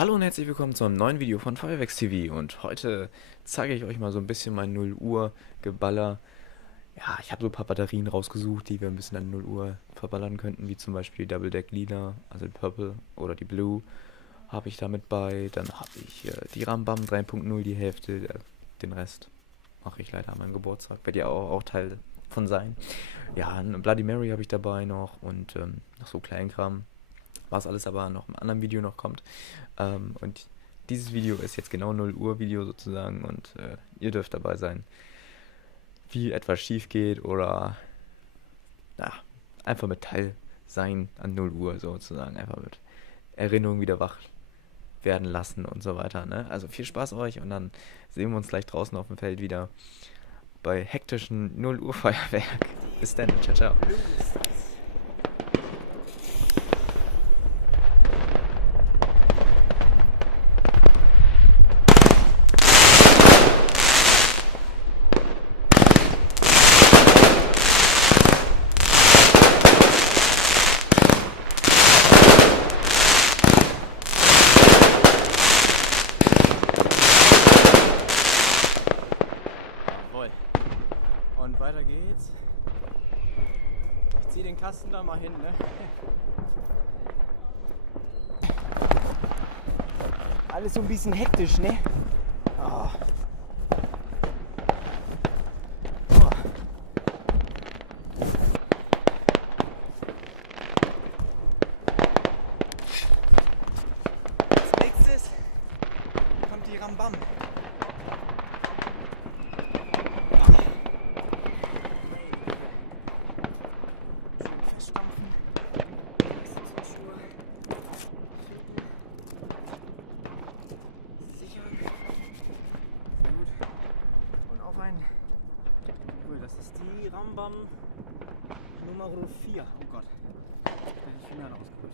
Hallo und herzlich willkommen zu einem neuen Video von Feuerwerks TV und heute zeige ich euch mal so ein bisschen mein 0 Uhr Geballer. Ja, ich habe so ein paar Batterien rausgesucht, die wir ein bisschen an 0 Uhr verballern könnten, wie zum Beispiel die Double Deck Lila, also die Purple oder die Blue habe ich damit bei. Dann habe ich die Rambam 3.0, die Hälfte, den Rest mache ich leider an meinem Geburtstag, wird ja auch Teil von sein. Ja, eine Bloody Mary habe ich dabei noch und noch so Kleinkram, was alles aber noch im anderen Video noch kommt. Und dieses Video ist jetzt genau 0 Uhr Video sozusagen und ihr dürft dabei sein, wie etwas schief geht oder ja, einfach mit Teil sein an 0 Uhr sozusagen, einfach mit Erinnerungen wieder wach werden lassen und so weiter. Ne? Also viel Spaß euch und dann sehen wir uns gleich draußen auf dem Feld wieder bei hektischen 0 Uhr Feuerwerk. Bis dann, ciao, ciao. Und weiter geht's. Ich zieh den Kasten da mal hin, ne? Alles so ein bisschen hektisch, ne? Oh. Oh. Als nächstes kommt die Rambam. Das ist die Rambam Nummer 4. Oh Gott, ich habe die Finger rausgeholt.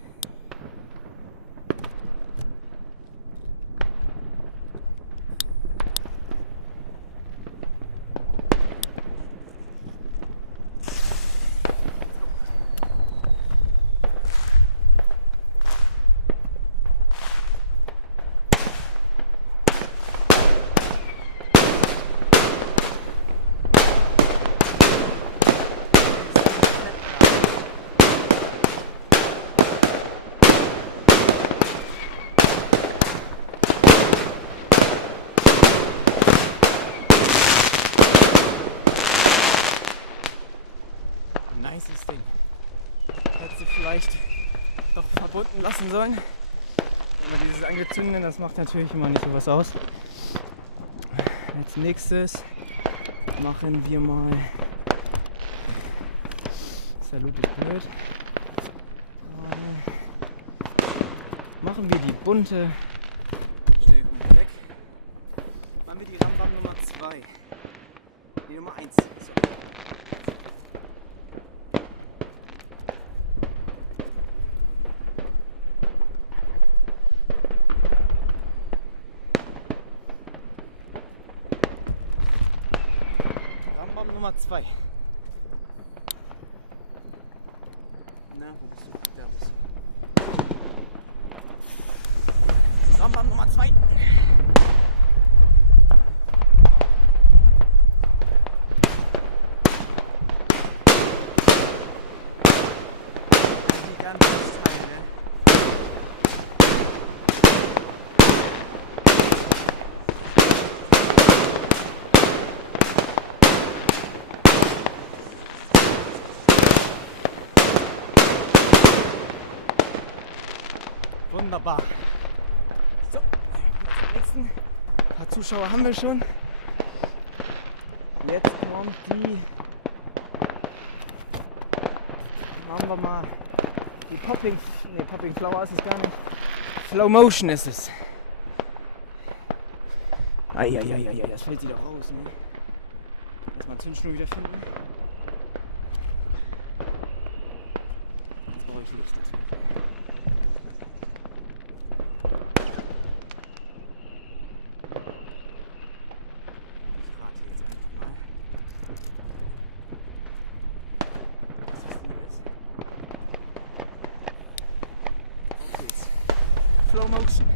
Nices Ding. Hätte sie vielleicht doch verbunden lassen sollen. Aber dieses Angezündete, das macht natürlich immer nicht so was aus. Als nächstes machen wir mal. Salut ist blöd. Machen wir die bunte. Stell ich mal weg. Machen wir die Rambam Nummer 2. Die Nummer 1. So. Rambam Nummer 2. Na, wo bist du? Da bist du. Rambam Nummer 2. Gigantisches Teil, ne? Wunderbar. So, zum nächsten. Ein paar Zuschauer haben wir schon. Jetzt kommt die. Machen wir mal die Popping. Ne, Popping Flower ist es gar nicht. Flow Motion ist es. Eieieiei, das fällt wieder raus, ne? Erstmal Zündschnur wieder finden. Jetzt brauche ich Licht natürlich. Slow Motion.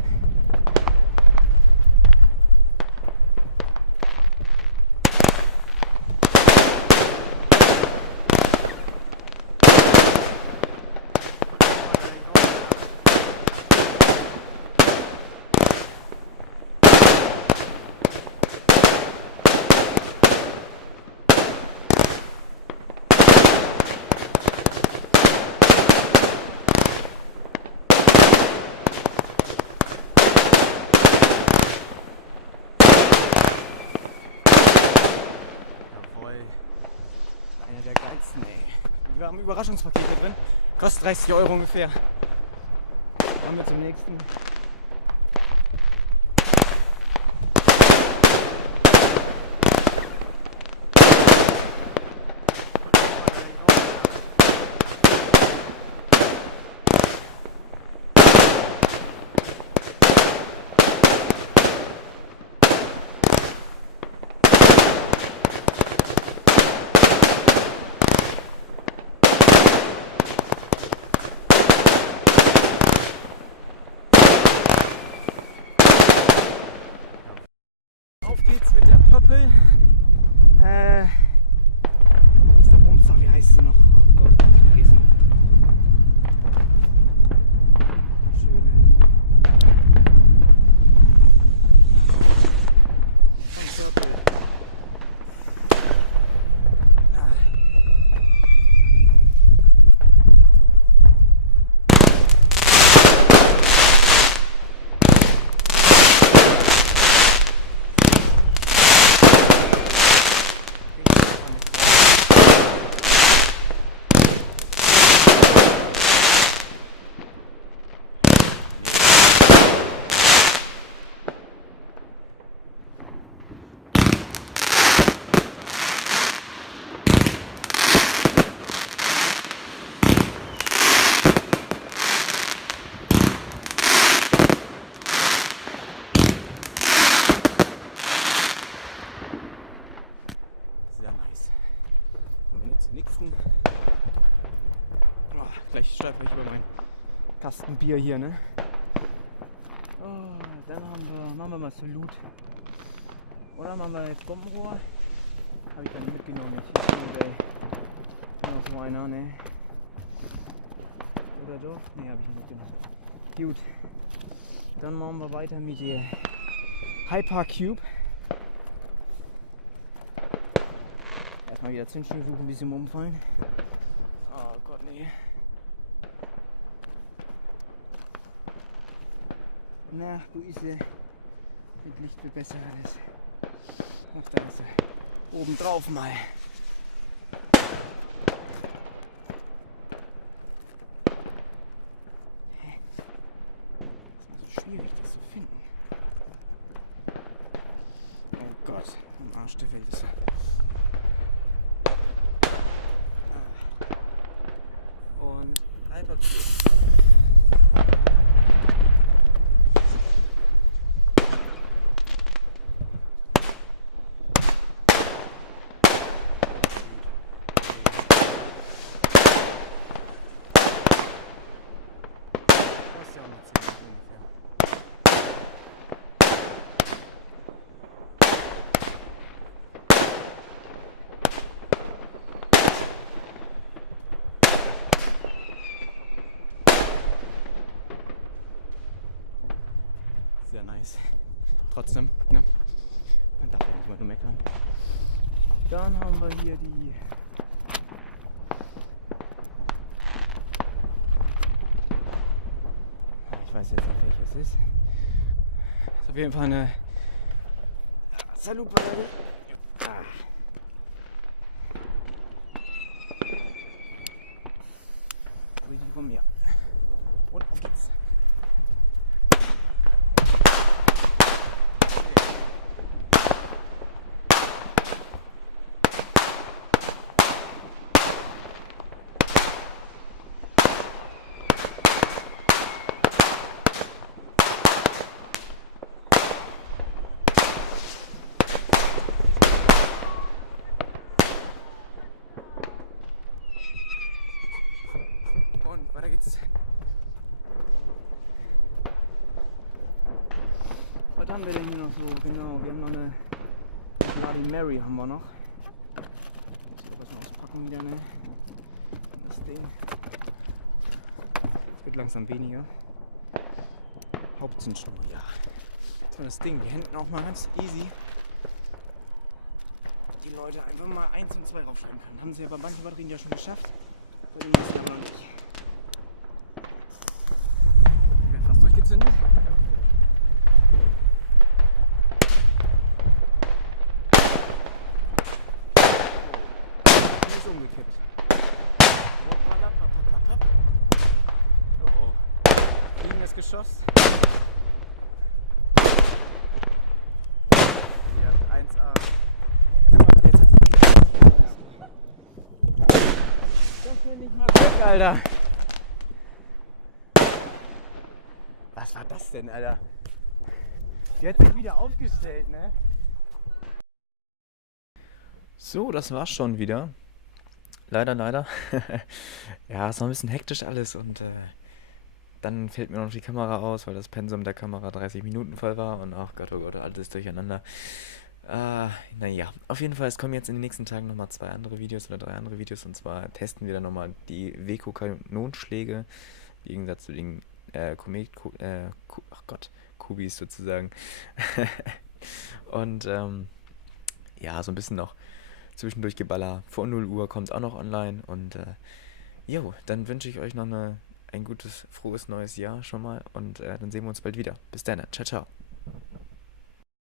haben Überraschungspakete drin. Kostet 30 Euro ungefähr. Kommen wir zum nächsten. Auf geht's mit der Pöppel. Mr. Brumster, wie heißt sie noch? Oh Gott, ich vergesse ihn. Schöne. Pöppel. Sehr nice. Und jetzt nächsten. Oh, gleich stolper ich über meinen Kasten Bier hier, ne? Oh, dann machen wir mal Salut. Oder machen wir jetzt Bombenrohr? Habe ich dann mitgenommen. Ich noch so einer, ne? Oder doch? Ne, habe ich nicht mitgenommen. Gut. Dann machen wir weiter mit der Hypercube. Erstmal wieder Zündschnur suchen, ein bisschen umfallen. Oh Gott, nee. Na, wo ist sie? Mit Licht wird besser alles. Ach, da ist sie. Oben drauf mal. Das ist so schwierig, das zu finden. Oh Gott, am Arsch der Welt ist sie. Und Hypercube. Sehr nice. Trotzdem, ne? Man darf ja nicht mal nur meckern. Dann haben wir hier die ich weiß jetzt nicht, welches es ist. Ist auf jeden Fall eine Salut-Batterie. Richtig von mir. Und auf geht's. Und weiter geht's. Was haben wir denn hier noch so? Genau, wir haben noch eine Bloody Mary haben wir noch. Muss ich was mal auspacken wieder, ne? Das Ding. Es wird langsam weniger. Hauptzündschnur, ja. Das war das Ding. Die Händen auch mal ganz easy. Die Leute einfach mal 1 und 2 raufschreiben können. Haben sie ja bei manchen Batterien ja schon geschafft. Bei den nächsten aber noch nicht. Ich werde fast durchgezündet. Ist umgekippt. Geschoss. Hier hat 1A. Jetzt das will nicht mal weg, Alter. Was war das denn, Alter? Die hat sich wieder aufgestellt, ne? So, das war's schon wieder. Leider, leider. Ja, es war ein bisschen hektisch alles und dann fällt mir noch die Kamera aus, weil das Pensum der Kamera 30 Minuten voll war und ach Gott, oh Gott, alles durcheinander. Naja, auf jeden Fall, es kommen jetzt in den nächsten Tagen nochmal 2 andere Videos oder 3 andere Videos und zwar testen wir dann nochmal die Weco-Kanonschläge, im Gegensatz zu den Kubis sozusagen. Und ja, so ein bisschen noch zwischendurch Geballer. Vor 0 Uhr kommt auch noch online und jo, dann wünsche ich euch noch ein gutes, frohes neues Jahr schon mal und dann sehen wir uns bald wieder. Bis dann, ciao, ciao.